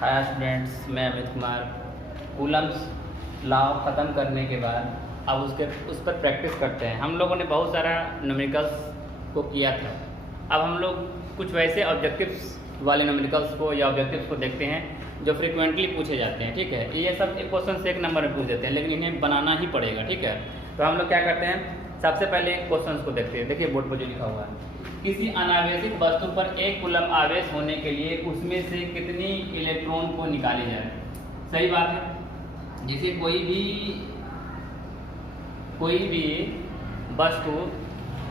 Hi students, मैं Amit Kumar. Coulomb's law ख़त्म करने के बाद अब उस पर प्रैक्टिस करते हैं। हम लोगों ने बहुत सारा न्यूमेरिकल्स को किया था। अब हम लोग कुछ वैसे ऑब्जेक्टिव्स वाले न्यूमेरिकल्स को या ऑब्जेक्टिव्स को देखते हैं जो फ्रिक्वेंटली पूछे जाते हैं। ठीक है, ये सब क्वेश्चन एक नंबर में पूछ देते हैं, लेकिन इन्हें बनाना ही पड़ेगा। ठीक है, तो हम लोग क्या करते हैं, सबसे पहले क्वेश्चन को देखते हैं। देखिए बोर्ड पर जो लिखा हुआ है, किसी अनावेशित वस्तु पर एक कूलम आवेश होने के लिए उसमें से कितनी इलेक्ट्रॉन को निकाले जाए। सही बात है। जैसे कोई भी वस्तु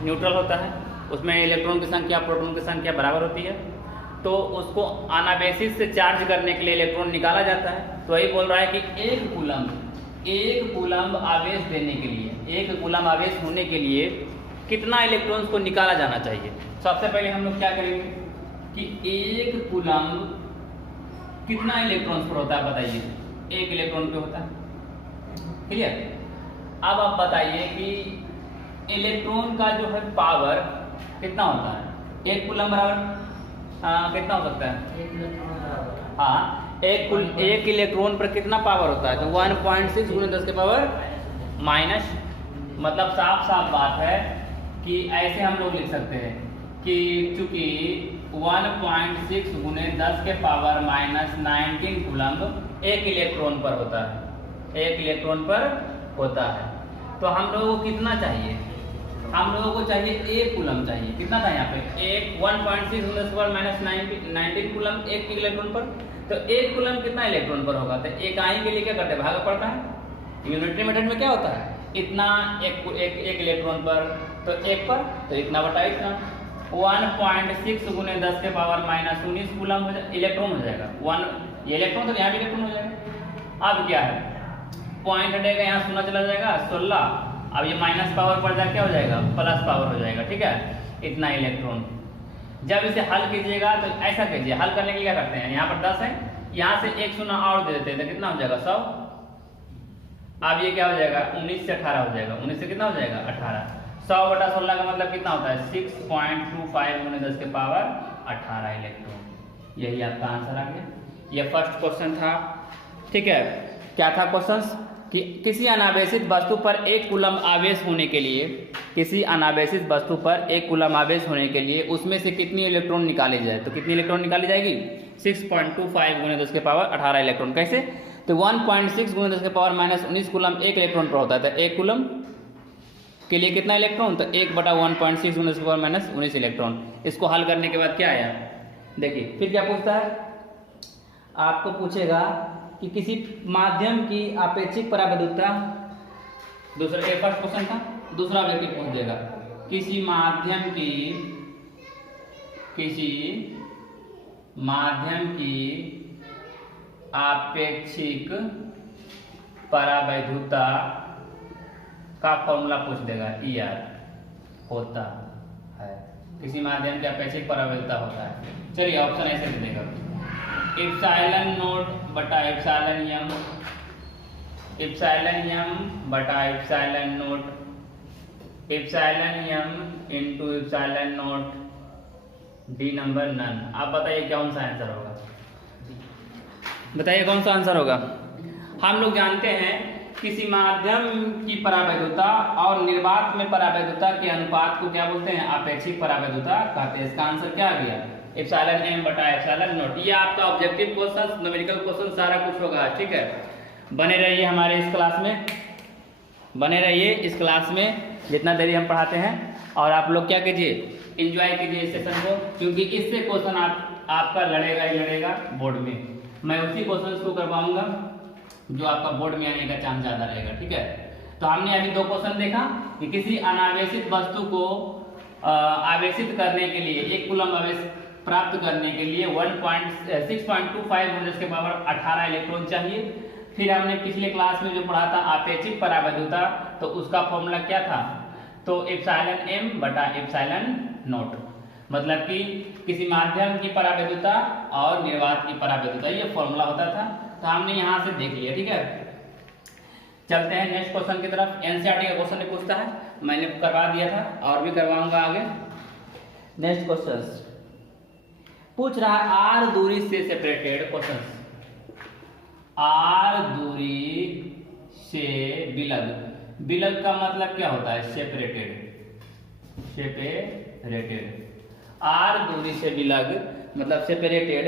न्यूट्रल होता है, उसमें इलेक्ट्रॉन की संख्या प्रोटॉन की संख्या बराबर होती है, तो उसको अनावेशित से चार्ज करने के लिए इलेक्ट्रॉन निकाला जाता है। तो वही बोल रहा है कि एक कूलम आवेश देने के लिए, एक कूलम आवेश होने के लिए कितना इलेक्ट्रॉन्स को निकाला जाना चाहिए। सबसे पहले हम लोग क्या करेंगे कि एक कूलम कितना इलेक्ट्रॉन्स पर होता है, बताइए। एक इलेक्ट्रॉन पे होता है। क्लियर। अब आप बताइए कि इलेक्ट्रॉन का जो है पावर कितना होता है। एक कूलम बराबर कितना हो सकता है, एक इलेक्ट्रॉन बराबर। हाँ, एक इलेक्ट्रॉन पर कितना पावर होता है, तो 1.6 × 10 के पावर माइनस। मतलब साफ साफ बात है कि ऐसे हम लोग लिख सकते हैं कि चूंकि 1.6 × 10 के पावर माइनस 19 कूलम एक इलेक्ट्रॉन पर होता है, एक इलेक्ट्रॉन पर होता है। तो हम लोगों को कितना चाहिए, हम लोगों को चाहिए एक कूलम चाहिए। कितना था यहाँ पे, एक 1.6 × 10 के पावर माइनस 19 कूलम एक इलेक्ट्रॉन पर। तो एक कूलम कितना इलेक्ट्रॉन पर होगा, तो एक आई के लिए क्या करते हैं, भागा पड़ता है। यूनिटरी मेथड में क्या होता है, इतना एक इलेक्ट्रॉन पर, तो एक पर तो इतना बटा इतना। 1.6 × 10 के पावर माइनस 19 कूलम इलेक्ट्रॉन हो जाएगा। ये इलेक्ट्रॉन तो यहाँ भी इलेक्ट्रॉन हो जाएगा। अब क्या है, पॉइंट हटेगा, यहाँ 0 चला जाएगा 16। अब ये माइनस पावर पड़ जाए क्या हो जाएगा, प्लस पावर हो जाएगा। ठीक है, इतना इलेक्ट्रॉन। जब इसे हल कीजिएगा तो ऐसा कीजिए, हल करने के लिए क्या करते हैं, यहाँ पर 10 है, यहाँ से एक 0 और दे देते हैं, तो कितना हो जाएगा 100। अब ये क्या हो जाएगा, 19 से 18 हो जाएगा। 19 से कितना हो जाएगा 18। 100 बटा 16 का मतलब कितना होता है, 6.25 × 10 के पावर 18 इलेक्ट्रॉन। यही आपका आंसर आ गया। ये फर्स्ट क्वेश्चन था। ठीक है, क्या था क्वेश्चन कि किसी अनावेशित वस्तु पर एक कूलम आवेश होने के लिए, किसी अनावेशित वस्तु पर एक कूलम आवेश होने के लिए उसमें से कितनी इलेक्ट्रॉन निकाली जाए। तो कितनी इलेक्ट्रॉन निकाली जाएगी, 6.25 × 10 के पावर 18 इलेक्ट्रॉन। कैसे, तो 1.6 × 10 के पावर माइनस 19 कूलम एक इलेक्ट्रॉन पर होता है। तो एक कूलम के लिए कितना इलेक्ट्रॉन, तो 1 बटा 1.6 × 10 के पावर माइनस 19 इलेक्ट्रॉन। इसको हल करने के बाद क्या आया, देखिए फिर क्या पूछता है, आपको पूछेगा कि किसी माध्यम की आपेक्षिक परावैद्युता, दूसरा फर्स्ट क्वेश्चन था, दूसरा व्यक्ति पूछ देगा किसी माध्यम की आपेक्षिक परावैद्युता का फॉर्मूला पूछ देगा। ER होता है, किसी माध्यम की अपेक्षिक परावैद्युता होता है। चलिए ऑप्शन ऐसे दे देगा, एप्सिलॉन नॉट बटा एप्सिलॉन m, एप्सिलॉन m बटा epsilon naught, epsilon m into epsilon naught, D number none. आप बताइए कौन सा आंसर होगा, बताइए कौन सा आंसर होगा। हम लोग जानते हैं किसी माध्यम की परावैद्युता और निर्वात में परावैद्युता के अनुपात को क्या बोलते हैं, आपेक्षिक परावैद्युता कहते हैं। इसका आंसर क्या आ गया, एप्सिलॉन m बटा एप्सिलॉन नॉट। ये आपका ऑब्जेक्टिव क्वेश्चन, न्यूमेरिकल क्वेश्चन सारा कुछ होगा। ठीक है, बने रहिए हमारे इस क्लास में, बने रहिए इस क्लास में जितना देरी हम पढ़ाते हैं। और आप लोग क्या कीजिए, एंजॉय कीजिए इस सेशन को, क्योंकि इससे क्वेश्चन आपका लड़ेगा ही लड़ेगा बोर्ड में। मैं उसी क्वेश्चन को करवाऊंगा जो आपका बोर्ड में आने का चांस ज़्यादा रहेगा। ठीक है, तो हमने अभी 2 क्वेश्चन देखा कि किसी अनावेशित वस्तु को आवेशित करने के लिए, एक कूलम आवेश प्राप्त करने के लिए 6.25 × 10 के पावर 18 इलेक्ट्रॉन चाहिए। फिर हमने पिछले क्लास में जो पढ़ा था आपेक्षिक परावैद्युता, तो उसका फॉर्मूला क्या था, तो एप्सिलॉन m बटा एप्सिलॉन नॉट। मतलब कि किसी माध्यम की परावैद्युता और निर्वात की परावैद्युता, ये फॉर्मूला होता था। तो हमने यहाँ से देख लिया। ठीक है, चलते हैं नेक्स्ट क्वेश्चन की तरफ। एनसीईआरटी का क्वेश्चन पूछता है, मैंने करवा दिया था और भी करवाऊंगा आगे। नेक्स्ट क्वेश्चन पूछ रहा है, आर दूरी से सेपरेटेड क्वेश्चन r दूरी से विलग, विलग का मतलब क्या होता है? Separated, separated. r दूरी से विलग मतलब सेपरेटेड।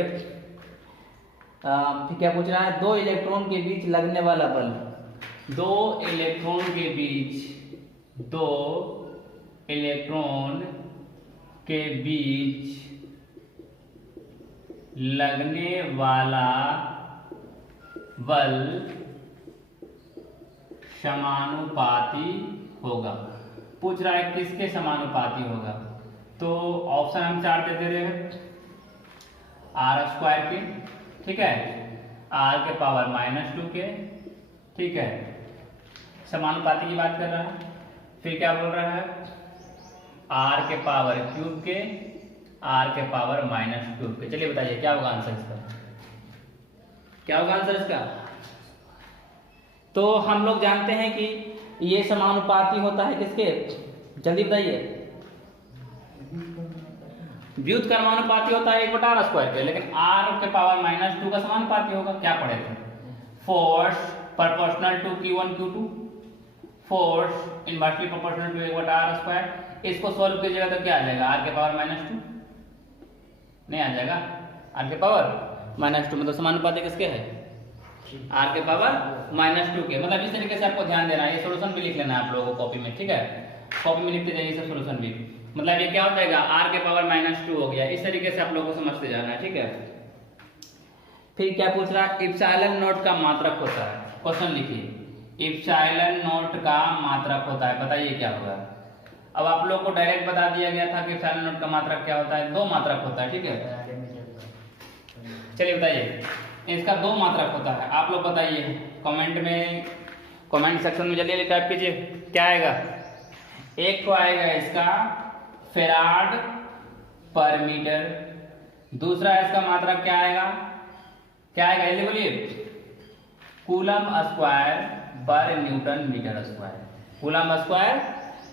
क्या पूछ रहा है? दो इलेक्ट्रॉन के बीच लगने वाला बल, दो इलेक्ट्रॉन के बीच, दो इलेक्ट्रॉन के बीच लगने वाला बल समानुपाती होगा। पूछ रहा है किसके समानुपाती होगा? तो ऑप्शन हम 4 दे रहे हैं, आर स्क्वायर के, ठीक है, आर के पावर -2 के, ठीक है, समानुपाती की बात कर रहा है। फिर क्या बोल रहा है? आर के पावर क्यूब के, आर के पावर -2 के। चलिए बताइए क्या होगा आंसर इसका, क्या होगा आंसर इसका? तो हम लोग जानते हैं कि ये समानुपाती होता है किसके? जल्दी बताइए। व्युत का समानुपाती होता है 1/r स्क्वायर के, लेकिन r के पावर -2 का समानुपाती होगा। क्या पढ़े थे? Force proportional to Q1 Q2, force inversely proportional to 1/r square. इसको सोल्व कीजिएगा तो क्या आ जाएगा? r के पावर -2 नहीं आ जाएगा, r के पावर -2 मतलब समानुपाती किसके है? r के पावर -2 के। मतलब इस तरीके से आपको ध्यान देना है, ये सोल्यूशन भी लिख लेना है आप लोगों को कॉपी में, ठीक है, कॉपी में लिखते जाइए सब सोल्यूशन भी। मतलब ये क्या हो जाएगा? r के पावर -2 हो गया। इस तरीके से आप लोगों को समझते जाना है, ठीक है। फिर क्या पूछ रहा है? इप्सिलॉन नॉट का मात्रक होता है। क्वेश्चन लिखिए, इप्सिलॉन नॉट का मात्रक होता है, बताइए क्या होगा? अब आप लोग को डायरेक्ट बता दिया गया था कि इप्सिलॉन नॉट का मात्रक क्या होता है। दो मात्रक होता है, ठीक है। चलिए बताइए, इसका दो मात्रक होता है। आप लोग बताइए कमेंट में, कमेंट सेक्शन में जल्दी टाइप कीजिए, क्या आएगा? एक तो आएगा इसका फैराड पर मीटर, दूसरा इसका मात्रक क्या आएगा? क्या आएगा जल्दी बोलिए? Coulomb square per newton metre square, coulomb square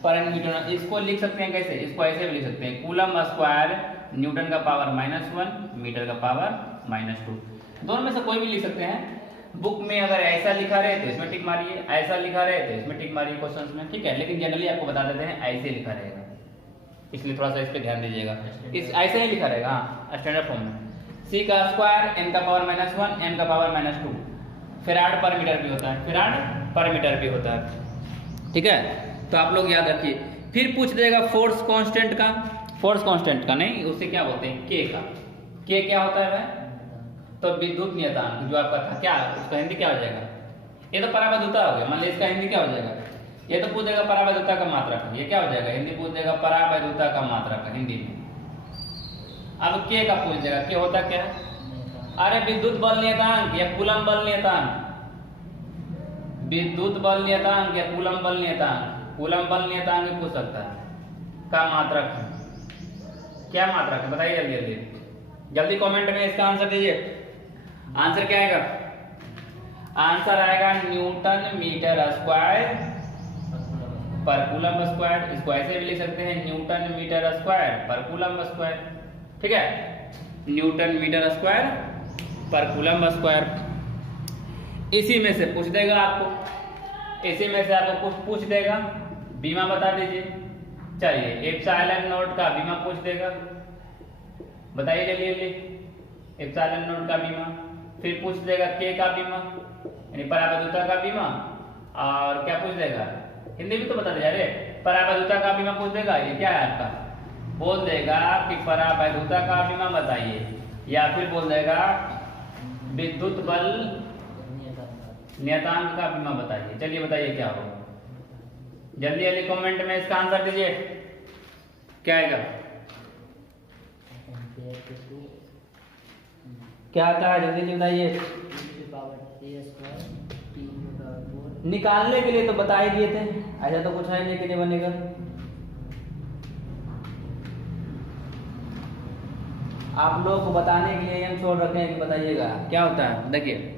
per newton. इसको लिख सकते हैं कैसे? इसको ऐसे भी लिख सकते हैं, कूलम स्क्वायर न्यूटन का पावर -1 मीटर का पावर -2। दोनों में से कोई भी लिख सकते हैं। बुक में अगर ऐसा लिखा रहे तो इसमें टिक मारिए, ऐसा लिखा रहे तो इसमें टिक मारिए क्वेश्चंस में, ठीक है। लेकिन जनरली आपको बता देते हैं ऐसे लिखा रहेगा, इसलिए थोड़ा सा इस पे ध्यान दीजिएगा। इस ऐसे ही लिखा रहेगा, हाँ, स्टैंडर्ड फॉर्म में। c का स्क्वायर n का पावर -1 m का पावर -2 फैराड पर मीटर भी होता है, फैराड पर मीटर भी होता है, ठीक है। तो आप लोग याद रखिए। फिर पूछ देगा फोर्स कांस्टेंट का, फोर्स कांस्टेंट का नहीं, उससे क्या बोलते हैं? k का। k क्या होता है भाई? तो विद्युत नियतांक जो आपका था, क्या उसका हिंदी क्या हो जाएगा? ये तो परावैद्युता हो गया, मान लीजिए इसका हिंदी क्या हो जाएगा? ये तो पूछ देगा परावैद्युता का मात्रक, ये क्या हो जाएगा? हिंदी पूछ देगा परावैद्युता का मात्रक हिंदी में। अब के का पूछ देगा, के होता क्या है? अरे विद्युत बल नियतांक या कूलम बल नियतांक, विद्युत बल नियतांक या कूलम बल नियतांक, कूलम बल नियतांक भी पूछ सकता है का मात्रक है। क्या मात्रक है बताइए जल्दी जल्दी, जल्दी कमेंट में इसका आंसर दीजिए। आंसर क्या आएगा? आंसर आएगा न्यूटन मीटर स्क्वायर पर कूलम स्क्वायर। इसको ऐसे भी लिख सकते हैं, न्यूटन मीटर स्क्वायर पर कूलम स्क्वायर, ठीक है, न्यूटन मीटर स्क्वायर पर कूलम स्क्वायर। इसी में से पूछ देगा आपको, इसी में से आपको कुछ पूछ देगा, बीमा बता दीजिए। चलिए एप्सिलॉन नॉट का बीमा पूछ देगा, बताइए जल्दी जल्दी। एप्सिलॉन नॉट का बीमा, फिर पूछ देगा के का बीमा यानी परावैद्युता का बीमा, और क्या पूछ देगा? हिंदी भी तो बता दे रे, परावैद्युता का बीमा पूछ देगा। ये क्या है आपका? बोल देगा कि परावैद्युता का बीमा बताइए, या फिर बोल देगा विद्युत बल नियतांक का बीमा बताइए। चलिए बताइए क्या होगा, जल्दी जल्दी कमेंट में इसका आंसर दीजिए, क्या आएगा? क्या आता है जल्दी बताइए। निकालने के लिए तो बता ही दिए थे, ऐसा तो कुछ है नहीं कि नहीं बनेगा। आप लोग को बताने के लिए हम छोड़ रखे हैं कि बताइएगा क्या होता है। देखिए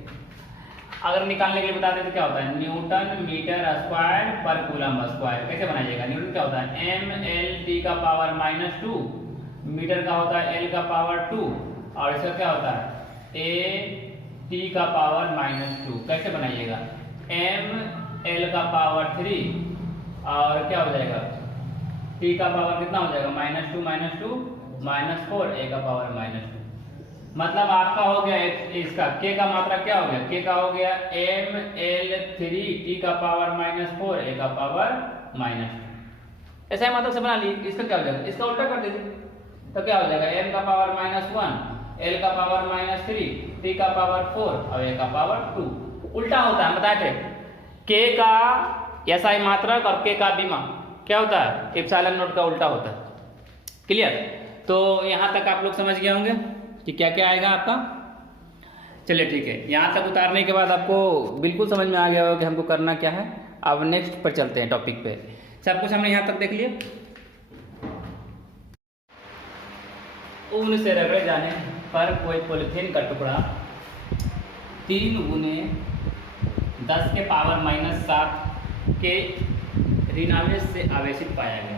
अगर निकालने के लिए बता दें तो क्या होता है? न्यूटन मीटर स्क्वायर पर कूलम स्क्वायर। कैसे बनाइएगा? न्यूटन क्या होता है? mLt का पावर -2, मीटर का होता है L का पावर 2, और इसका क्या होता है? A टी का पावर -2। कैसे बनाइएगा, m l का पावर 3 और क्या हो जाएगा, टी का पावर कितना हो जाएगा, -2 -2 -4 a का पावर -2। मतलब आपका हो गया इसका k का मात्रा क्या हो गया, k का हो गया m l 3 t का पावर -4 a का पावर -2। ऐसा ही मतलब से बना ली। इसका क्या हो जाएगा, इसका उल्टा कर दीजिए तो क्या हो जाएगा, m का पावर -1 l का पावर -3 t का पावर 4 और a का पावर 2। उल्टा होता है, बताए थे k का SI मात्रक और k का बीमा क्या होता है, एप्सिलॉन नोट का उल्टा होता है। क्लियर। तो यहाँ तक आप लोग समझ गए होंगे कि क्या क्या आएगा आपका। चलिए ठीक है, यहाँ तक उतारने के बाद आपको बिल्कुल समझ में आ गया होगा कि हमको करना क्या है। अब नेक्स्ट पर चलते हैं टॉपिक पे। सब कुछ हमने यहाँ तक देख लिया। ऊन से रगड़े जाने पर कोई पॉलीथीन का टुकड़ा 3 गुने 10 के पावर -7 के ऋणावेश से आवेशित पाया गया।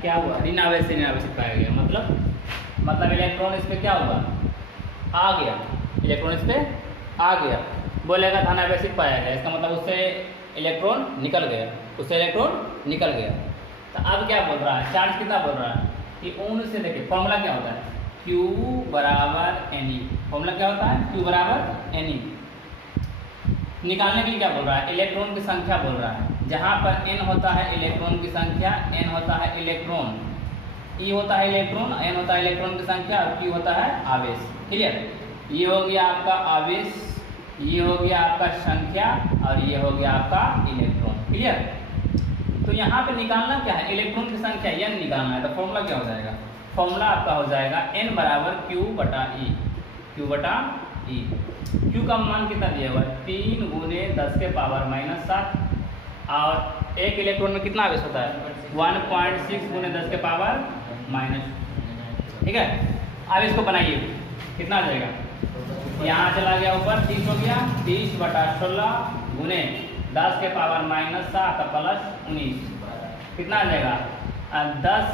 क्या हुआ, ऋणावेश से आवेशित पाया गया, मतलब इलेक्ट्रॉन इस पे क्या हुआ, आ गया, इलेक्ट्रॉन इस पे आ गया। बोलेगा धनावेशित पाया गया, इसका मतलब उससे इलेक्ट्रॉन निकल गया, उससे इलेक्ट्रॉन निकल गया। तो अब क्या बोल रहा है, चार्ज कितना बोल रहा है कि ऊन से, देखिए फॉर्मूला क्या होता है, Q बराबर Ne। फॉर्मूला क्या होता है, Q बराबर Ne। निकालने के लिए क्या बोल रहा है, इलेक्ट्रॉन की संख्या बोल रहा है। जहाँ पर n होता है इलेक्ट्रॉन की संख्या, n होता है इलेक्ट्रॉन, E होता है इलेक्ट्रॉन, n होता है इलेक्ट्रॉन की संख्या और Q होता है आवेश। क्लियर। ये हो गया आपका आवेश, ये हो गया आपका संख्या और ये हो गया आपका इलेक्ट्रॉन। क्लियर। तो यहाँ पे निकालना क्या है, इलेक्ट्रॉन की संख्या n निकालना है। तो फॉर्मूला क्या हो जाएगा, फॉर्मूला आपका हो जाएगा n बराबर Q बटा E। Q बटा E, Q का मान कितना दिया हुआ, 3 गुने 10 के पावर -7 और एक इलेक्ट्रॉन में कितना आवेश होता है, 1.6 गुने 10 के पावर -। ठीक है, आवेश को बनाइए, कितना आ जाएगा, यहाँ चला गया ऊपर 30 हो गया, 30 बटा 16 गुने 10 के पावर -7 प्लस 19 कितना आ जाएगा, 10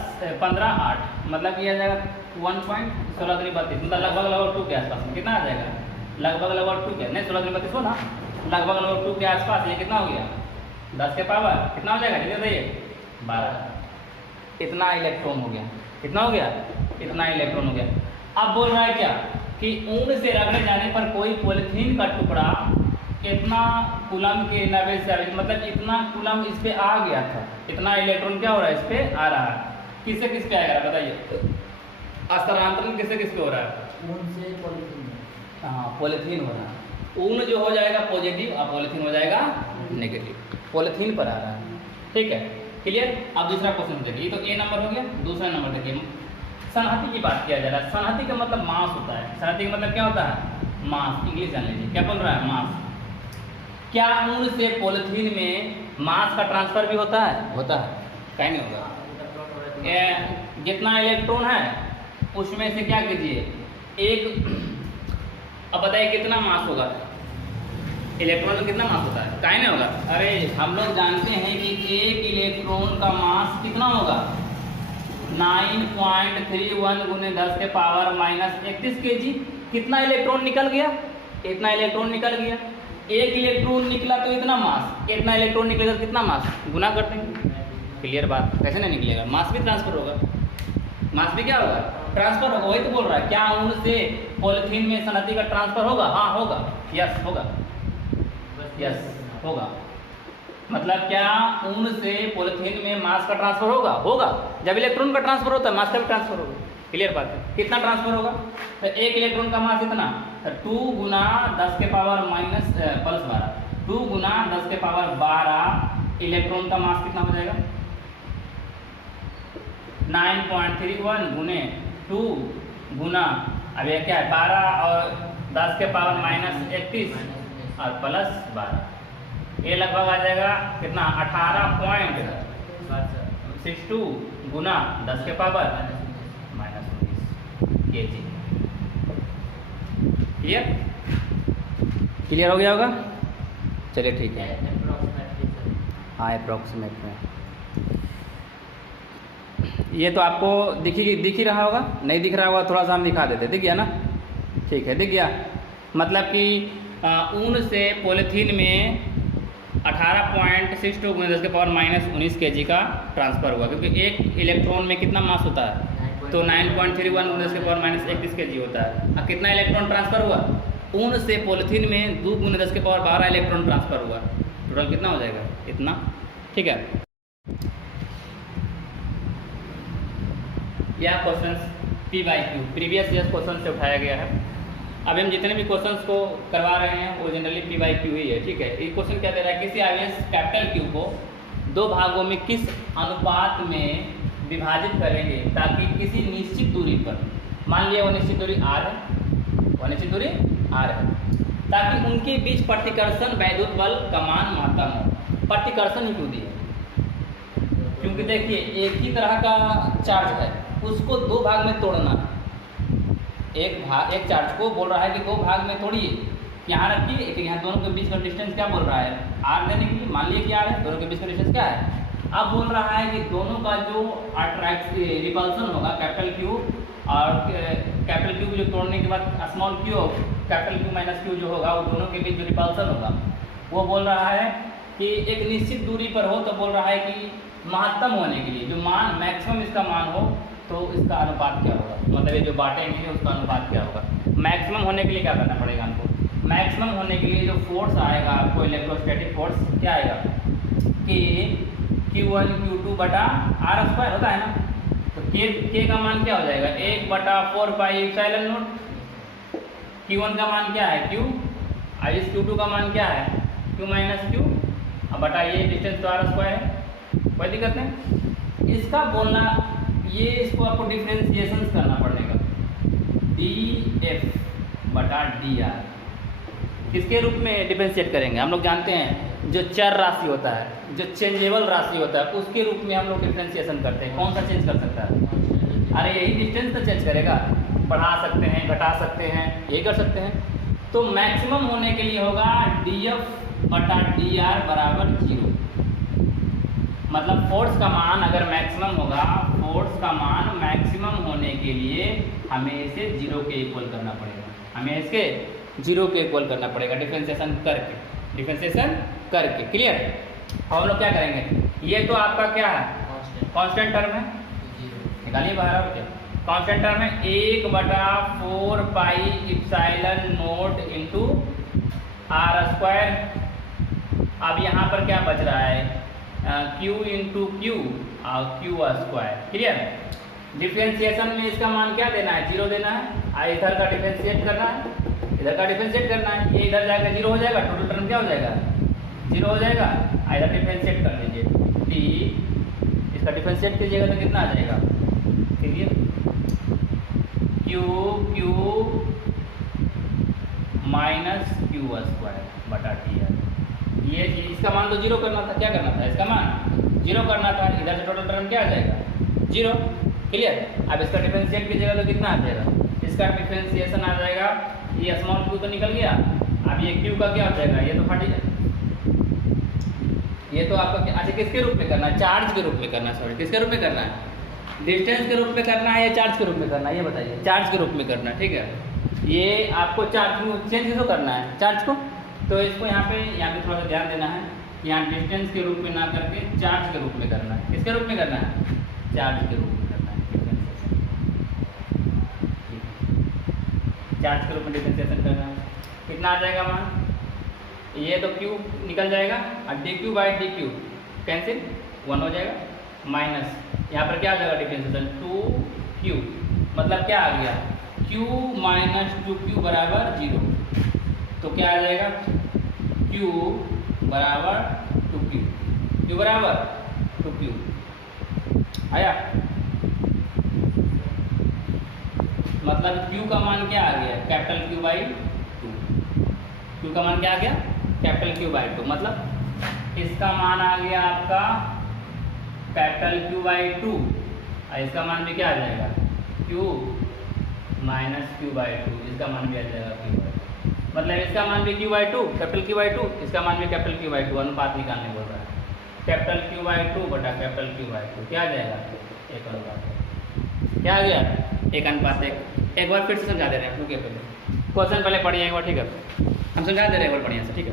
15 8 मतलब ये आ जाएगा 1.16 32, मतलब लगभग 2 के आसपास। कितना आ जाएगा, लगभग 2 के, नहीं 16 32 हो ना, लगभग 2 के आसपास। ये कितना हो गया, 10 के पावर कितना हो जाएगा, कितने बताइए, 12। इतना इलेक्ट्रॉन हो गया, कितना हो गया, इतना इलेक्ट्रॉन हो गया। अब बोल रहा है क्या कि ऊन से रगड़े जाने पर कोई पॉलीथीन का टुकड़ा इतना कूलम के ऋणावेश से, मतलब इतना कूलम इस पे आ गया था, इतना इलेक्ट्रॉन क्या हो रहा है, इस पे आ रहा है। किससे किस पे आएगा बताइए, स्थानांतरण किससे किस पे हो रहा है, ऊन से पॉलीथीन। हाँ पॉलीथीन हो रहा है। ऊन जो हो जाएगा पॉजिटिव और पॉलीथीन हो जाएगा नेगेटिव, पॉलीथीन पर आ रहा है। ठीक है, क्लियर। अब दूसरा क्वेश्चन देखिए, ये तो ए नंबर हो गया। दूसरा नंबर देखिए, संहति की बात किया जा रहा है। संहति का मतलब मास होता है, संहति का मतलब क्या होता है, मास। इंग्लिश जान लीजिए, क्या बोल रहा है, मास। क्या ऊन से पॉलीथीन में मास का ट्रांसफर भी होता है, होता है, कहीं नहीं होगा। जितना इलेक्ट्रॉन है उसमें से क्या कीजिए, एक, अब बताइए कितना मास होगा, इलेक्ट्रॉन में कितना मास होता है, काहे नहीं होगा। अरे हम लोग जानते हैं कि एक इलेक्ट्रॉन का मास कितना होगा, 9.31 गुने 10 के पावर -31 kg। कितना इलेक्ट्रॉन निकल गया, इतना इलेक्ट्रॉन निकल गया। एक इलेक्ट्रॉन निकला तो इतना मास, इतना इलेक्ट्रॉन निकलेगा तो कितना मास, गुना करते हैं। क्लियर बात, कैसे नहीं निकलेगा, मास भी ट्रांसफर होगा, मास भी क्या होगा, ट्रांसफर होगा। वही तो बोल रहा है, क्या ऊन से पॉलीथीन में संहति का ट्रांसफर होगा, हाँ होगा, यस होगा, यस होगा। मतलब क्या ऊन से पॉलीथीन में मास का ट्रांसफर होगा, होगा। जब इलेक्ट्रॉन का ट्रांसफर होता है मास का भी ट्रांसफर होगा। क्लियर बात है। कितना ट्रांसफर होगा, तो एक इलेक्ट्रॉन का मास इतना, तो 2 गुना 10 के पावर +12, 2 गुना 10 के पावर 12 इलेक्ट्रॉन का मास कितना हो जाएगा, 9.31 गुने 2 गुना, अब ये क्या है, 12 और 10 के पावर -31 और +12, ये लगभग आ जाएगा कितना, 18.62 गुना 10 के पावर -19 kg। क्लियर, क्लियर हो गया होगा। चलिए ठीक है, हाँ अप्रॉक्सीमेट में ये तो आपको दिख ही रहा होगा, नहीं दिख रहा होगा थोड़ा सा हम दिखा देते, दिख गया ना, ठीक है दिख गया। मतलब कि ऊन से पॉलीथीन में 18.62 × 10⁻⁻19 kg का ट्रांसफ़र हुआ, क्योंकि एक इलेक्ट्रॉन में कितना मास होता है, तो 9.31 × 10⁻31 kg होता है। अब कितना इलेक्ट्रॉन ट्रांसफ़र हुआ, ऊन से पॉलीथीन में 2 × 10⁻12 इलेक्ट्रॉन ट्रांसफ़र हुआ। टोटल कितना हो जाएगा, इतना। ठीक है, यह question P/Q previous year question से उठाया गया है। अब हम जितने भी क्वेश्चंस को करवा रहे हैं वो जनरली P/Q ही है। ठीक है, ये क्वेश्चन क्या दे रहा है, किसी आवेश कैपिटल Q को दो भागों में किस अनुपात में विभाजित करेंगे ताकि किसी निश्चित दूरी पर, मान लिया वो निश्चित दूरी R है, वो निश्चित दूरी R है, ताकि उनके बीच प्रतिकर्षण वैद्युत बल का मान महत्तम हो। प्रतिकर्षण ही क्यों दिया, क्योंकि देखिए एक ही तरह का चार्ज है, उसको दो भाग में तोड़ना। एक चार्ज को बोल रहा है कि दो भाग में तोड़िए, यहाँ रखिए, एक यहाँ दोनों के बीच का डिस्टेंस क्या बोल रहा है, R देने के लिए, मान लिए क्या है, दोनों के बीच का डिस्टेंस क्या है। अब बोल रहा है कि दोनों का जो रिपल्सन होगा कैपिटल Q और कैपिटल Q जो तोड़ने के बाद small q, capital Q - Q जो होगा, वो दोनों के बीच जो रिपल्सन होगा, वो बोल रहा है कि एक निश्चित दूरी पर हो, तो बोल रहा है कि महत्तम होने के लिए जो मान मैक्सिमम इसका मान हो, तो इसका अनुपात क्या होगा, मतलब ये जो बांटेंगे उसका अनुपात क्या होगा। मैक्सिमम होने के लिए क्या करना पड़ेगा हमको, मैक्सिमम होने के लिए जो फोर्स आएगा आपको, इलेक्ट्रोस्टैटिक फोर्स क्या आएगा कि Q1 Q2 बटा R² होता है ना, तो K का मान क्या हो जाएगा, 1/4 पाई एप्सिलॉन नॉट। Q1 का मान क्या है Q, और इस Q2 का मान क्या है Q - Q, अब बटा ये डिस्टेंस तो R² है, कोई दिक्कत नहीं। इसका बोलना ये, इसको आपको डिफ्रेंशिएशन करना पड़ेगा, dF/dr किसके रूप में डिफ्रेंशिएट करेंगे, हम लोग जानते हैं जो चर राशि होता है, जो चेंजेबल राशि होता है, उसके रूप में हम लोग डिफ्रेंशिएशन करते हैं। कौन सा चेंज कर सकता है, अरे यही डिस्टेंस तो चेंज करेगा, बढ़ा सकते हैं, घटा सकते हैं, यही कर सकते हैं। तो मैक्सिमम होने के लिए होगा dF/dr बराबर 0, मतलब फोर्स का मान अगर मैक्सिमम होगा, फोर्स का मान मैक्सिमम होने के लिए हमें इसे 0 के इक्वल करना पड़ेगा, हमें इसके 0 के इक्वल करना पड़ेगा डिफरेंशिएशन करके। क्लियर। हम लोग क्या करेंगे, ये तो आपका क्या है कांस्टेंट टर्म है, निकालिए बाहर और क्या कांस्टेंट टर्म है, 1/4 pi epsilon not into R²। अब यहाँ पर क्या बच रहा है, Q × Q और Q²। क्लियर। डिफरेंशिएशन में इसका मान क्या देना है, 0 देना है, इधर का डिफरेंशिएट करना है, इधर का डिफरेंशिएट करना है, ये इधर जाकर 0 हो जाएगा, टोटल टर्म क्या हो जाएगा 0 हो जाएगा। इधर डिफरेंशिएट कर लीजिए, t इसका डिफरेंशिएट कीजिएगा तो कितना आ जाएगा, क्लियर, Q - Q²/dr। ये इसका मान तो 0 करना था, क्या करना था, इसका मान 0 करना था, इधर से टोटल टर्म क्या आ जाएगा 0। क्लियर। अब इसका डिफरेंशिएट कीजिएगा तो कितना आ जाएगा, इसका डिफरेंशिएशन आ जाएगा, ये स्मॉल q तो निकल गया, अब ये q का क्या हो जाएगा, ये तो हट जाएगा, ये तो आपका अच्छा किसके रूप में करना है, चार्ज के रूप में करना है, सॉरी किसके रूप में करना है, डिस्टेंस के रूप में करना है या चार्ज के रूप में करना है, ये बताइए, चार्ज के रूप में करना है। ठीक है, ये आपको चार्ज चेंज क्यों करना है चार्ज को, तो इसको यहाँ पे थोड़ा सा ध्यान देना है, यहाँ डिस्टेंस के रूप में ना करके चार्ज के रूप में करना है। किसके रूप में करना है, चार्ज के रूप में करना है, चार्ज के रूप में डिफरेंशिएशन करना है। कितना आ जाएगा मान, ये तो Q निकल जाएगा और dQ/dQ कैंसिल 1 हो जाएगा, माइनस यहाँ पर क्या आ जाएगा डिफरेंशिएशन 2Q, मतलब क्या आ गया Q - 2Q बराबर 0, तो क्या आ जाएगा Q बराबर 2Q, Q बराबर 2Q आया, मतलब Q का मान क्या आ गया कैपिटल Q/2, Q का मान क्या आ गया कैपिटल Q/2, मतलब इसका मान आ गया आपका कैपिटल Q/2 और इसका मान भी क्या आ जाएगा Q - Q/2, इसका मान भी आ जाएगा Q/2, मतलब इसका मान भी Q/2 कैपिटल Q/2, इसका मान भी कैपिटल Q/2, अनुपात निकालने बोल रहा है, कैपिटल Q/2 बटा कैपिटल Q/2 क्या आ जाएगा, एक अनुपात, क्या आ गया 1:1। एक बार फिर से समझा दे रहे हैं, क्वेश्चन पहले पढ़िए एक बार, ठीक है। हम समझा दे रहे हैं बढ़िया से, ठीक है।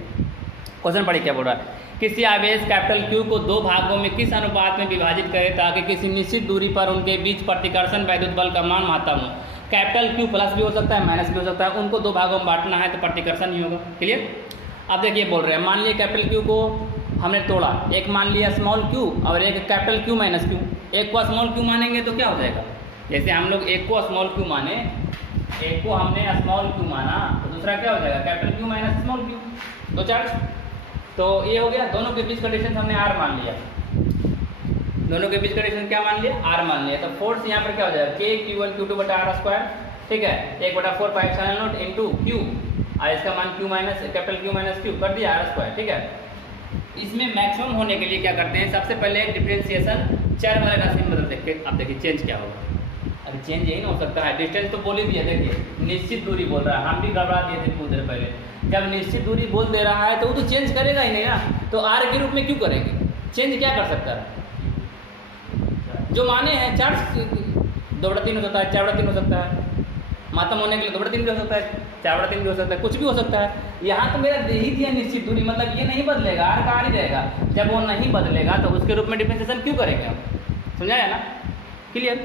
क्वेश्चन पढ़िए क्या बोल रहा है। किसी आवेश कैपिटल Q को दो भागों में किस अनुपात में विभाजित करें ताकि किसी निश्चित दूरी पर उनके बीच प्रतिकर्षण वैद्युत बल का मान महत्तम हो। कैपिटल Q प्लस भी हो सकता है, माइनस भी हो सकता है, उनको दो भागों में बांटना है तो प्रतिकर्षण ही होगा। क्लियर। अब देखिए बोल रहे हैं, मान लिया कैपिटल Q को हमने तोड़ा, एक मान लिया स्मॉल q और एक कैपिटल Q माइनस Q। एक को स्मॉल q मानेंगे तो क्या हो जाएगा, जैसे हम लोग एक को स्मॉल q माने, एक को हमने स्मॉल q माना तो दूसरा क्या हो जाएगा capital Q minus small q, दो चार्ज। तो ये हो गया, दोनों के बीच का डिस्टेंस हमने r मान लिया, दोनों के बीच का डिस्टेंस क्या मान लिया, r मान लिया। तो फोर्स यहाँ पर क्या हो जाएगा k q1 q2 बटा r स्क्वायर, ठीक है, 1/4 pi epsilon not into q, और इसका मान q minus capital Q minus q कर दिया r स्क्वायर, ठीक है। इसमें मैक्सिमम होने के लिए क्या करते हैं, सबसे पहले डिफरेंशिएशन चर वाले राशि में बदल देंगे। अब देखिए चेंज क्या होगा, अरे चेंज यही ना हो सकता है, डिस्टेंस तो बोल ही दिया, देखिए निश्चित दूरी बोल रहा है, हम भी गड़बड़ा दिए थे कुछ देर पहले। जब निश्चित दूरी बोल दे रहा है तो वो तो चेंज करेगा ही नहीं ना, तो r के रूप में क्यों करेंगे, चेंज क्या कर सकता है, जो माने हैं चार 2/3 हो सकता है, 4/3 हो सकता है, मातम होने के लिए 2/3 भी हो सकता है, 4/3 भी हो सकता है, कुछ भी हो सकता है। यहाँ तो मेरा दे ही दिया निश्चित दूरी, मतलब ये नहीं बदलेगा, r का r ही रहेगा। जब वो नहीं बदलेगा तो उसके रूप में डिफरेंशिएशन क्यों करेंगे हम, समझाया ना, क्लियर।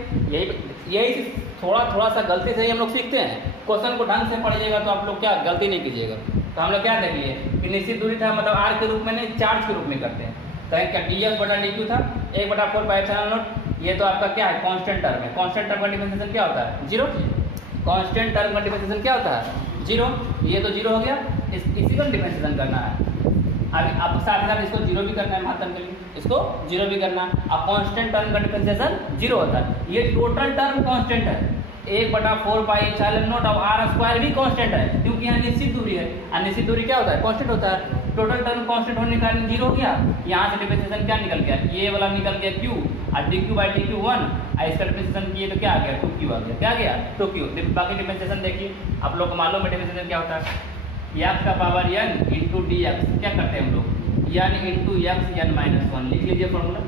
यही थोड़ा सा गलती से ही हम लोग सीखते हैं। क्वेश्चन को ढंग से पढ़िएगा तो आप लोग क्या गलती नहीं कीजिएगा। तो हम लोग क्या देख लिए कि निश्चित दूरी था, मतलब r के रूप में नहीं, चार्ज के रूप में करते हैं। कहें क्या df बटा dq था 1/4 पाई एप्सिलॉन नॉट, ये तो आपका क्या है कांस्टेंट टर्म है, कांस्टेंट टर्म का डिफरेंशिएशन क्या होता है, जीरो। कांस्टेंट टर्म का डिफरेंशिएशन क्या होता है, जीरो, ये तो जीरो हो गया, इसी का डिफरेंशिएशन करना है। अब साथ ही साथ इसको जीरो भी करना है, महत्तम के लिए इसको जीरो भी करना है। अब कांस्टेंट टर्म का डिफरेंशिएशन जीरो होता है, ये टोटल टर्म कांस्टेंट है 1/4 पाई एप्सिलॉन नॉट, और r स्क्वायर भी कांस्टेंट है क्योंकि यहाँ निश्चित दूरी है, और निश्चित दूरी क्या होता है, कांस्टेंट होता है। टोटल टर्म कांस्टेंट होने के कारण जीरो हो गया, यहाँ से डिफरेंशिएशन क्या निकल गया, ये वाला निकल गया q, और dq/dq 1, और इसका डिफरेंशिएशन किए तो क्या आ गया 2q आ गया, क्या गया 2q। बाकी डिफरेंशिएशन देखिए, आप लोग को मालूम है डिफरेंशिएशन क्या होता है, x का पावर n इंटू dx, क्या करते हैं हम लोग n into x n minus 1, लिख लीजिए फॉर्मूला।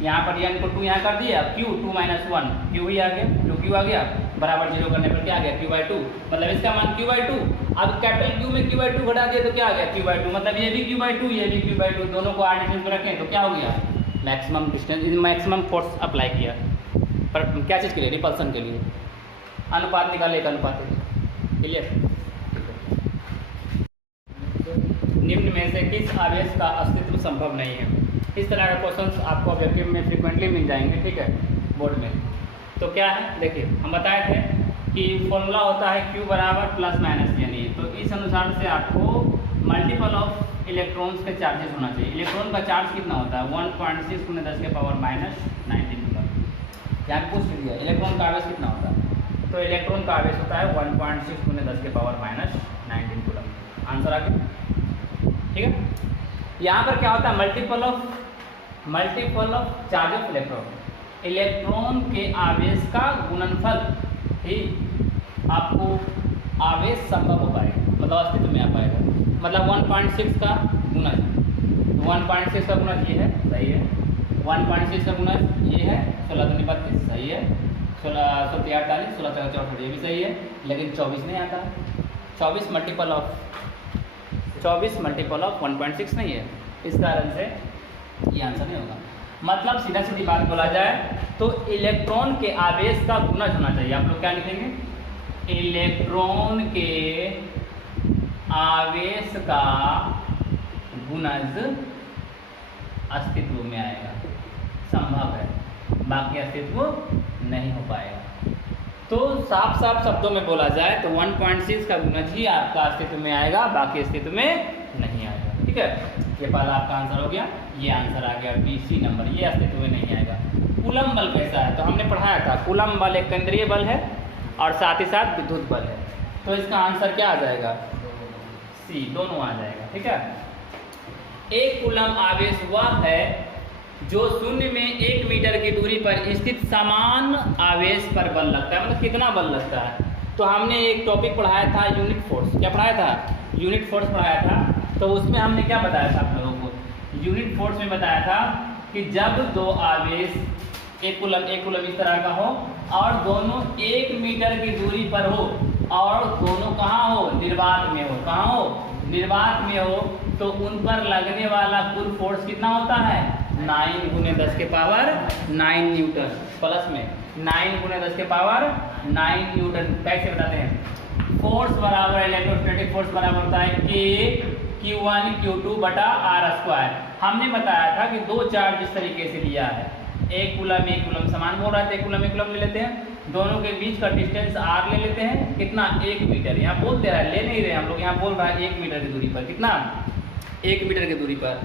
यहाँ पर n को 2 यहाँ कर दिया, q 2 माइनस 1, q ही आ गया, 2q आ गया, बराबर जीरो करने पर क्या आ गया q/2, मतलब इसका मान q/2। अब कैपिटल Q में q/2 घटा दिया तो क्या आ गया q/2, मतलब ये भी q/2 ये भी q/2, दोनों को r डिस्टेंस में रखें तो क्या हो गया maximum distance, maximum force apply किया। पर क्या चीज़ के लिए, रिपल्सन के लिए। अनुपात निकाले, एक अनुपात, क्लियर। निम्न में से किस आवेश का अस्तित्व संभव नहीं है। इस तरह का क्वेश्चंस आपको ऑब्जेक्टिव में फ्रीक्वेंटली मिल जाएंगे, ठीक है, बोर्ड में। तो क्या है, देखिए हम बताए थे कि फॉर्मूला होता है q बराबर प्लस माइनस यानी, तो इस अनुसार से आपको मल्टीपल ऑफ इलेक्ट्रॉन्स के चार्जेस होना चाहिए। इलेक्ट्रॉन का चार्ज कितना होता है 1.6 × 10 के पावर माइनस 19 कूलम। यहाँ पे पूछ लिया इलेक्ट्रॉन का आवेश कितना होता है, तो इलेक्ट्रॉन का आवेश होता है 1.6 × 10 के पावर माइनस 19 कूलम। आंसर आ गया, ठीक है। यहाँ पर क्या होता है multiple of charge of electron, electron के आवेश का गुणनफल ही आपको आवेश संभव हो पाएगा, मतलब अस्तित्व में आ पाएगा। मतलब 1.6 का गुणज, 1.6 का गुणज ये है, सही है, 1.6 का गुणज ये है 16 दूनी 32, सही है, 16 48 16 64 ये भी सही है, लेकिन 24 नहीं आता, 24 मल्टीपल ऑफ 1.6 नहीं है, इस कारण से ये आंसर नहीं होगा। मतलब सीधा सीधी बात बोला जाए तो इलेक्ट्रॉन के आवेश का गुणज होना चाहिए। आप लोग क्या लिखेंगे, इलेक्ट्रॉन के आवेश का गुणज अस्तित्व में आएगा, संभव है, बाकी अस्तित्व नहीं हो पाएगा। तो साफ शब्दों में बोला जाए तो 1.6 का गुणज ही आपका अस्तित्व में आएगा, बाकी अस्तित्व में नहीं आएगा, ठीक है। ये पहला आपका आंसर हो गया, ये आंसर आ गया BC नंबर, ये अस्तित्व में नहीं आएगा। कूलम बल कैसा है, तो हमने पढ़ाया था कूलम बल एक केंद्रीय बल है और साथ ही साथ विद्युत बल है, तो इसका आंसर क्या आ जाएगा C, दोनों आ जाएगा, ठीक है। एक कूलम आवेश वह है जो शून्य में 1 मीटर की दूरी पर स्थित समान आवेश पर बल लगता है, मतलब कितना बल लगता है। तो हमने एक टॉपिक पढ़ाया था यूनिट फोर्स, क्या पढ़ाया था, यूनिट फोर्स पढ़ाया था। तो उसमें हमने क्या बताया था आप लोगों को, यूनिट फोर्स में बताया था कि जब दो आवेश एक कूलम इस तरह का हो और दोनों 1 मीटर की दूरी पर हो और दोनों कहाँ हो, निर्वात में हो। कहाँ हो, निर्वात में हो, तो उन पर लगने वाला कुल फोर्स कितना होता है, 9 गुने 10 के पावर 9 न्यूटन, प्लस में 9 गुने 10 के पावर 9 न्यूटन। कैसे बताते हैं, फोर्स बराबर इलेक्ट्रोस्टैटिक फोर्स बराबर होता है K Q1 Q2 बटा R स्क्वायर। हमने बताया था कि दो चार्ज इस तरीके से लिया है, एक कूलम समान बोल रहा था, एक कूलम ले लेते हैं, दोनों के बीच का डिस्टेंस R ले लेते हैं, कितना 1 मीटर। यहाँ बोल दे रहा है, ले नहीं रहे हम लोग, यहाँ बोल रहा है 1 मीटर की दूरी पर, कितना 1 मीटर की दूरी पर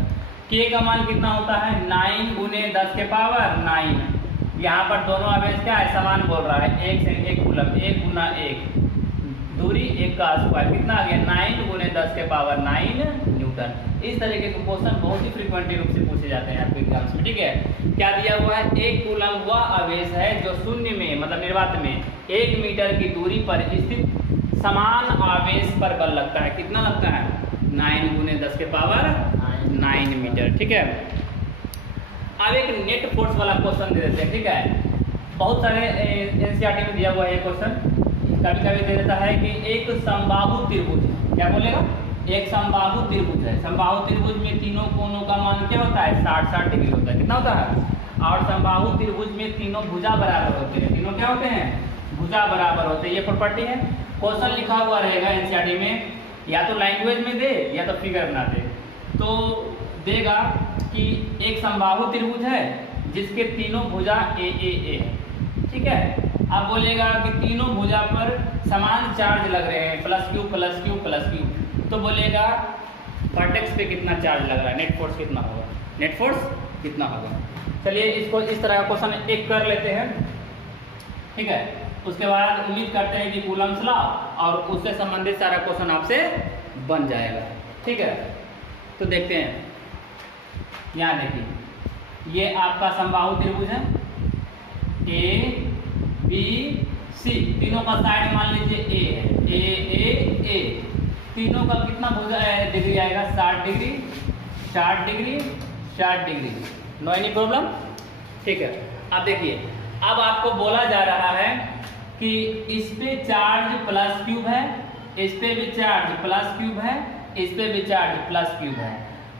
K का मान कितना होता है 9 गुने 10 के पावर 9। यहाँ पर दोनों आवेश क्या है, समान बोल रहा है, 1 से 1 कूलम, 1 गुना 1 दूरी 1 का स्क्वायर, कितना आ गया 9 गुने 10 के पावर 9 न्यूटन। इस तरीके के क्वेश्चन बहुत ही फ्रीक्वेंटली रूप से पूछे जाते हैं आपके एग्जाम्स में, ठीक है। क्या दिया हुआ है, 1 कूलम वह आवेश है जो शून्य में मतलब निर्वात में 1 मीटर की दूरी पर स्थित समान आवेश पर बल लगता है, कितना लगता है 9 गुने 10 के पावर 9 मीटर, ठीक है। अब एक नेट फोर्स वाला क्वेश्चन दे देते हैं, ठीक है। बहुत सारे एनसीईआरटी में दिया हुआ है क्वेश्चन, कभी कभी दे देता है कि एक समबाहु त्रिभुज, क्या बोलेगा, एक समबाहु त्रिभुज है, समबाहु त्रिभुज में तीनों कोनों का मान क्या होता है 60-60 डिग्री होता है, कितना होता है, और समबाहु त्रिभुज में तीनों भुजा बराबर होते हैं, तीनों क्या होते हैं, भुजा बराबर होते हैं, ये प्रॉपर्टी है। क्वेश्चन लिखा हुआ रहेगा एनसीईआरटी में, या तो लैंग्वेज में दे या तो फिगर बना दे, तो देगा कि एक समबाहु त्रिभुज है जिसके तीनों भुजा ए है, ठीक है। अब बोलेगा कि तीनों भुजा पर समान चार्ज लग रहे हैं, plus Q plus Q plus Q, तो बोलेगा वर्टेक्स पे कितना चार्ज लग रहा है, नेट फोर्स कितना होगा, नेट फोर्स कितना होगा। चलिए इसको इस तरह का क्वेश्चन एक कर लेते हैं, ठीक है। उसके बाद उम्मीद करते हैं कि कूलम्स लॉ और उससे संबंधित सारा क्वेश्चन आपसे बन जाएगा, ठीक है। तो देखते हैं, यहाँ देखिए ये आपका समबाहु त्रिभुज है, ए बी सी, तीनों का साइड मान लीजिए ए है, ए तीनों का कितना भुजा डिग्री आएगा 60 degree 60 degree 60 degree, no any problem, ठीक है। अब देखिए, अब आपको बोला जा रहा है कि इस पे चार्ज प्लस क्यूब है, इस पे भी चार्ज प्लस क्यूब है, इस पे भी चार्ज प्लस क्यूब है।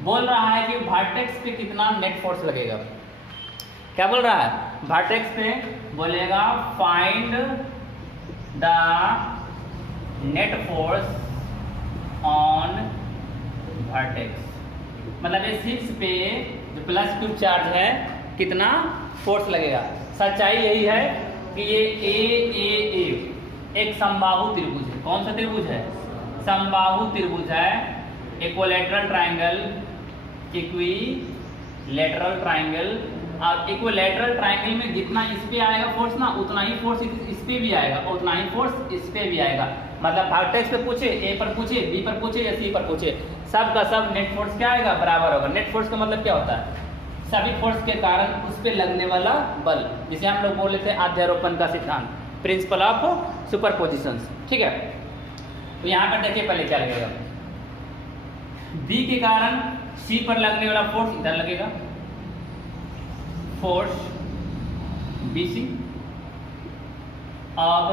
बोल रहा है कि वर्टेक्स पे कितना नेट फोर्स लगेगा, क्या बोल रहा है, वर्टेक्स पे बोलेगा find the net force on vertex, मतलब ये 6 पे जो प्लस क्यूब चार्ज है कितना फोर्स लगेगा। सच्चाई यही है कि ये ए एक समबाहु त्रिभुज है, कौन सा त्रिभुज है, समबाहु त्रिभुज है, इक्विलैटरल ट्रायंगल, इक्विलैटरल ट्रायंगल, और इक्विलैटरल ट्रायंगल में जितना इस पे आएगा फोर्स ना, उतना ही फोर्स इस पे भी आएगा, उतना ही फोर्स इस पे भी आएगा। मतलब वर्टेक्स पे पूछे, ए पर पूछे, बी पर पूछे या सी पर पूछे, सब का सब नेट फोर्स क्या आएगा, बराबर होगा। नेट फोर्स का मतलब क्या होता है, सभी फोर्स के कारण उस पे लगने वाला बल, जिसे हम लोग बोले थे अध्यारोपण का सिद्धांत, प्रिंसिपल ऑफ सुपरपोजिशंस, ठीक है। तो यहाँ पर देखिए पहले क्या लगेगा, बी के कारण सी पर लगने वाला फोर्स इधर लगेगा, फोर्स BC, अब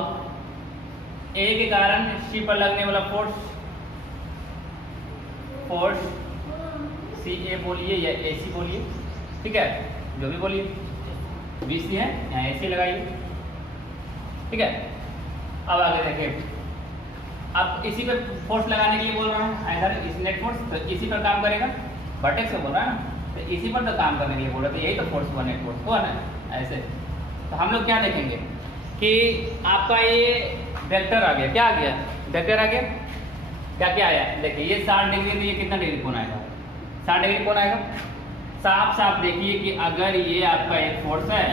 ए के कारण सी पर लगने वाला फोर्स CA बोलिए या AC बोलिए, ठीक है, जो भी बोलिए, BC है, यहाँ AC लगाइए, ठीक है। अब आगे देखिए, अब इसी पर फोर्स लगाने के लिए बोल रहा है, इधर इस नेट फोर्स, तो इसी पर काम करेगा, वर्टेक्स से बोल रहा है ना, तो इसी पर तो काम करने के लिए बोल रहे थे, यही तो फोर्स हुआ, नेट फोर्स हुआ ना, ऐसे। तो हम लोग क्या देखेंगे कि आपका ये वेक्टर आ गया, क्या आ गया, वेक्टर आ गया, क्या आया, देखिए ये 60 डिग्री, तो ये कितना डिग्री कोण आएगा, 60 डिग्री कोण आएगा। साफ साफ देखिए कि अगर ये आपका एक फोर्स है,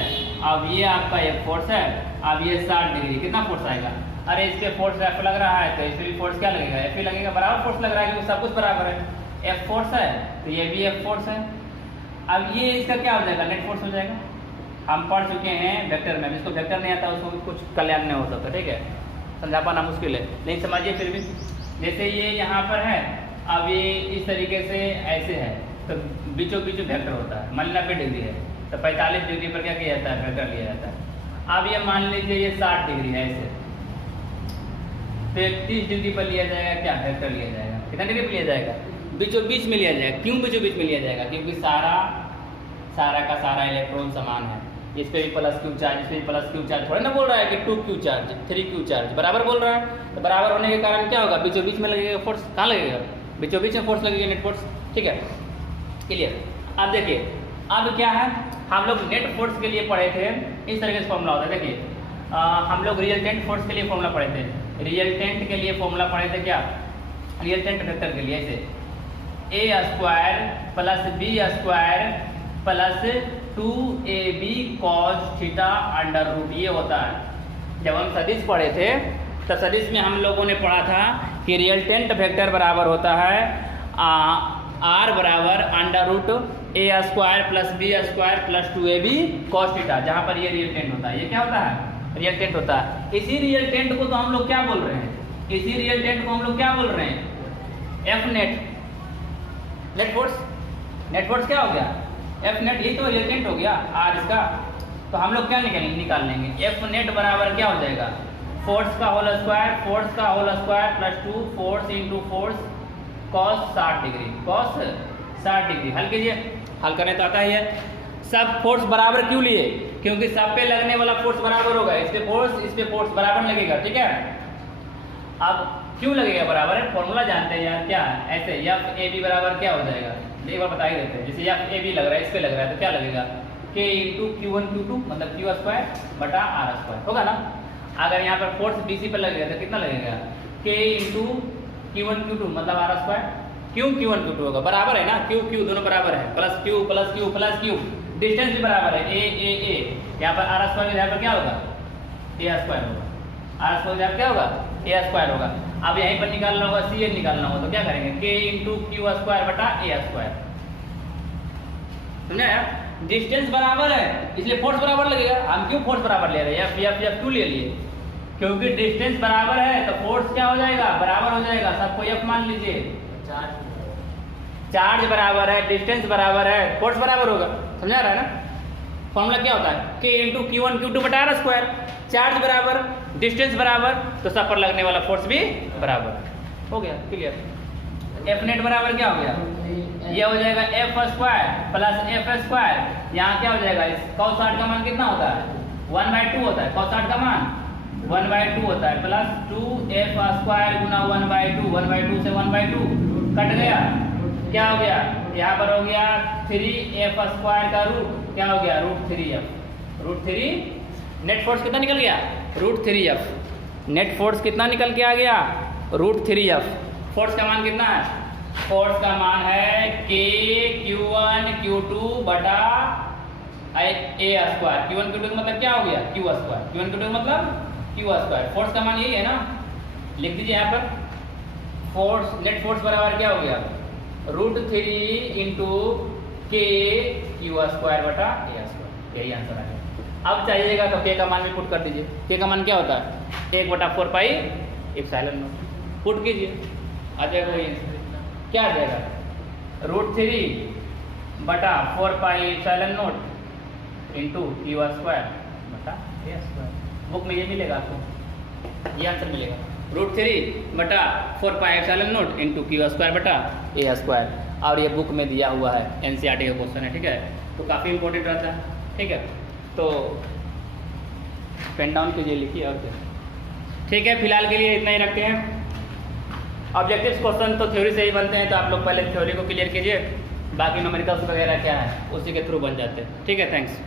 अब ये आपका एक फोर्स है, अब ये 60 डिग्री, कितना फोर्स आएगा, अरे इस पे फोर्स F लग रहा है, तो इस पे भी फोर्स क्या लगेगा, F लगेगा, बराबर फोर्स लग रहा है, क्योंकि सब कुछ बराबर है, F फोर्स है तो ये भी F फोर्स है। अब ये इसका क्या हो जाएगा, नेट फोर्स हो जाएगा। हम पढ़ चुके हैं वेक्टर में, जिसको वेक्टर नहीं आता उसको भी कुछ कल्याण नहीं हो सकता, ठीक है, समझा पाना मुश्किल है, लेकिन समझिए फिर भी। जैसे ये यहाँ पर है, अब ये इस तरीके से ऐसे है, तो बीचों बीच वेक्टर होता है, मान 90 डिग्री है, तो 45 डिग्री पर क्या किया जाता है, वेक्टर लिया जाता है। अब ये मान लीजिए ये 60 डिग्री है ऐसे, फिर 30 डिग्री पर लिया जाएगा क्या, वेक्टर लिया जाएगा। कितना डिग्री पर लिया जाएगा, बीचों बीच में लिया जाएगा। क्यों बीचों बीच में लिया जाएगा, क्योंकि सारा का सारा इलेक्ट्रॉन समान है। इस पे भी प्लस क्यू चार्ज, इस पे भी प्लस क्यू चार्ज, थोड़ा ना बोल रहा है कि 2 क्यू चार्ज 3 क्यू चार्ज, बराबर बोल रहा है। तो बराबर होने के कारण क्या होगा, बीचों बीच में लगेगा फोर्स। कहाँ लगेगा, बीचों बीच में फोर्स लगेगा, नेट फोर्स। ठीक है, क्लियर। अब देखिए अब क्या है, हम लोग नेट फोर्स के लिए पढ़े थे, इस तरीके से फॉर्मूला होता है। देखिए हम लोग रिजल्टेंट फोर्स के लिए फॉर्मूला पढ़े थे, रिजल्टेंट के लिए फॉर्मूला पढ़े थे क्या, रिजल्टेंट वेक्टर के लिए ऐसे a square plus b square plus 2ab cos theta under root, ये होता है। जब हम सदिश पढ़े थे तो सदिश में हम लोगों ने पढ़ा था कि रिजल्टेंट वेक्टर बराबर होता है r बराबर under root a square plus b square plus 2ab cos theta, जहाँ पर ये रिजल्टेंट होता है। ये क्या होता है, रिजल्टेंट होता है। इसी रिजल्टेंट को तो हम लोग क्या बोल रहे हैं, इसी रिजल्टेंट को हम लोग क्या बोल रहे हैं, F net, net force. Net force क्या हो गया, एफ नेट, यही तो रिजल्टेंट हो गया आर इसका। तो हम लोग क्या निकाल लेंगे, एफ नेट बराबर क्या हो जाएगा, फोर्स का होल स्क्वायर, फोर्स का whole square plus 2 force into force cos 60 degree, cos 60 degree. हल कीजिए, हल करने तो आता ही है। सब फोर्स बराबर क्यों लिए, क्योंकि सब पे लगने वाला फोर्स बराबर होगा। इस पे फोर्स बराबर लगेगा। ठीक है, अब क्यों लगेगा बराबर है, फॉर्मूला जानते हैं यार, क्या है ऐसे, एफ ए बी बराबर क्या हो जाएगा, एक बार बता ही देते हैं। जैसे एफ ए बी लग रहा है, इस पे लग रहा है, तो क्या लगेगा, के इंटू Q1 Q2 मतलब क्यू स्क्वायर बटा आर स्क्वायर होगा ना। अगर यहाँ पर फोर्स BC पर लगेगा तो कितना लगेगा, के इंटू Q1 Q2 मतलब आर स्क्वायर। क्यों Q1 Q2 होगा, बराबर है ना, Q दोनों बराबर है, plus Q plus Q plus Q, distance भी बराबर है, ए यहाँ पर आर स्क्वायर, यहाँ पर क्या होगा, ए स्क्वायर होगा, आर स्क्वायर यहाँ क्या होगा, ए स्क्वायर होगा। अब यहीं पर निकालना होगा, सी एन निकालना होगा, तो क्या करेंगे, के इंटू क्यू स्क्वायर बटा ए स्क्वायर। समझा यार, डिस्टेंस बराबर है इसलिए फोर्स बराबर लगेगा। हम क्यों फोर्स बराबर ले रहे हैं, एफ क्यों ले लिए, क्योंकि डिस्टेंस बराबर है तो फोर्स क्या हो जाएगा, बराबर हो जाएगा। सबको एफ मान लीजिए, चार्ज बराबर है, डिस्टेंस बराबर है, फोर्स बराबर होगा। समझा रहा है ना, फॉर्मूला क्या होता है, के इंटू Q1 Q2 बटा आर स्क्वायर। चार्ज बराबर, डिस्टेंस बराबर, तो सब पर लगने वाला फोर्स भी बराबर हो गया। क्लियर। एफ नेट बराबर क्या हो गया, ये हो जाएगा F square plus F square. यहाँ क्या हो जाएगा, इस cos 60 का मान कितना होता है, 1/2 होता है, cos 60 का मान 1/2 होता है, प्लस 2f स्क्वायर गुना 1/2, 1/2 से 1/2 कट गया, क्या हो गया, यहाँ पर हो गया 3f स्क्वायर का रूट, क्या हो गया, √3f, √3। नेट फोर्स कितना निकल गया, √3f। नेट फोर्स कितना निकल के आ गया, √3f। फोर्स का मान कितना है, फोर्स का मान है के Q1 Q2 बटा ए स्क्वायर। Q1 Q2 मतलब क्या हो गया, Q स्क्वायर, Q1 Q2 मतलब Q स्क्वायर। फोर्स का मान यही है ना, लिख दीजिए यहाँ पर। फोर्स, नेट फोर्स बराबर क्या हो गया, √3 इंटू के Q स्क्वायर बटा ए स्क्वायर, यही आंसर आ गया। अब चाहिएगा तो के का मान भी पुट कर दीजिए। के का मान क्या होता है, 1/4 पाई एप्सिलॉन नॉट, पुट कीजिए, आ जाएगा वही आंसर। क्या आ जाएगा, √3 बटा 4 pi epsilon not into Q square बटा ए स्क्वायर। बुक में ये मिलेगा आपको, ये आंसर मिलेगा, √3 बटा 4 pi epsilon not into Q square बटा ए स्क्वायर। और ये बुक में दिया हुआ है, NCERT का क्वेश्चन है। ठीक है, तो काफ़ी इंपॉर्टेंट रहता है। ठीक है, तो पेन डाउन कीजिए, लिखिए और क्या। ठीक है, फिलहाल के लिए इतना ही रखते हैं। ऑब्जेक्टिव क्वेश्चन तो थ्योरी से ही बनते हैं, तो आप लोग पहले थ्योरी को क्लियर कीजिए, बाकी न्यूमेरिकल्स वगैरह क्या है उसी के थ्रू बन जाते हैं। ठीक है, थैंक्स।